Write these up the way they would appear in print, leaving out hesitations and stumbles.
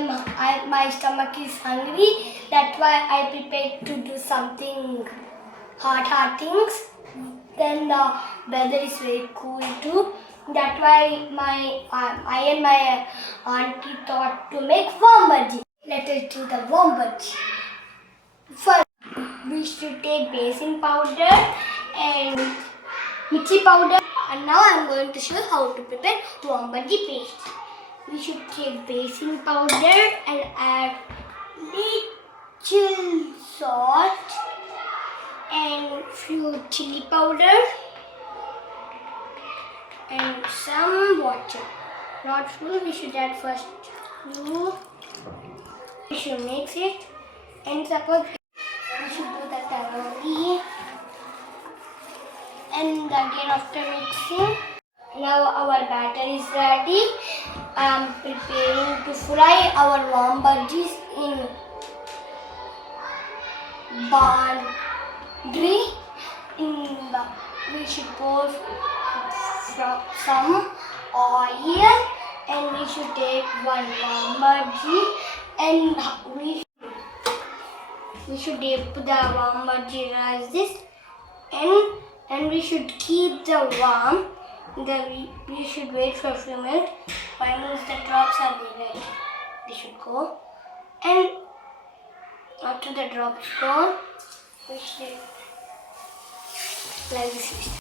my stomach is hungry. That's why I prepared to do something hard things. Then the weather is very cool too. That's why I and my auntie thought to make warm bajji. Let us do the warm bajji. First, we should take baking powder and mithi powder. And now I am going to show you how to prepare warm bajji paste. We should take baking powder and add little salt and few chili powder and some water. Not full, we should add first few. We should mix it and suppose we should do the tandoori. And again after mixing, now our batter is ready. I am preparing to fry our warm bajjis in bandri. We should pour some oil and we should take one warm bajji and we should dip the warm bajji as this and we should keep the warm. We should wait for a few minutes. Once the drops are ready, they should go. And after the drops gone, we should like this.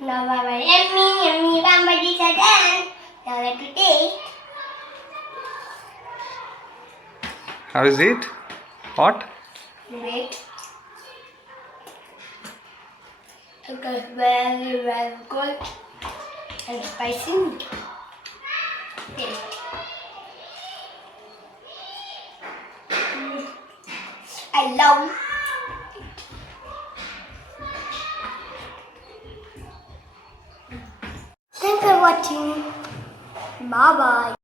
Now our yummy warm bajjis are done. Now let me taste. How is it? Hot? Great. It was very good and spicy. Taste. I love it. Thanks for watching. Bye bye.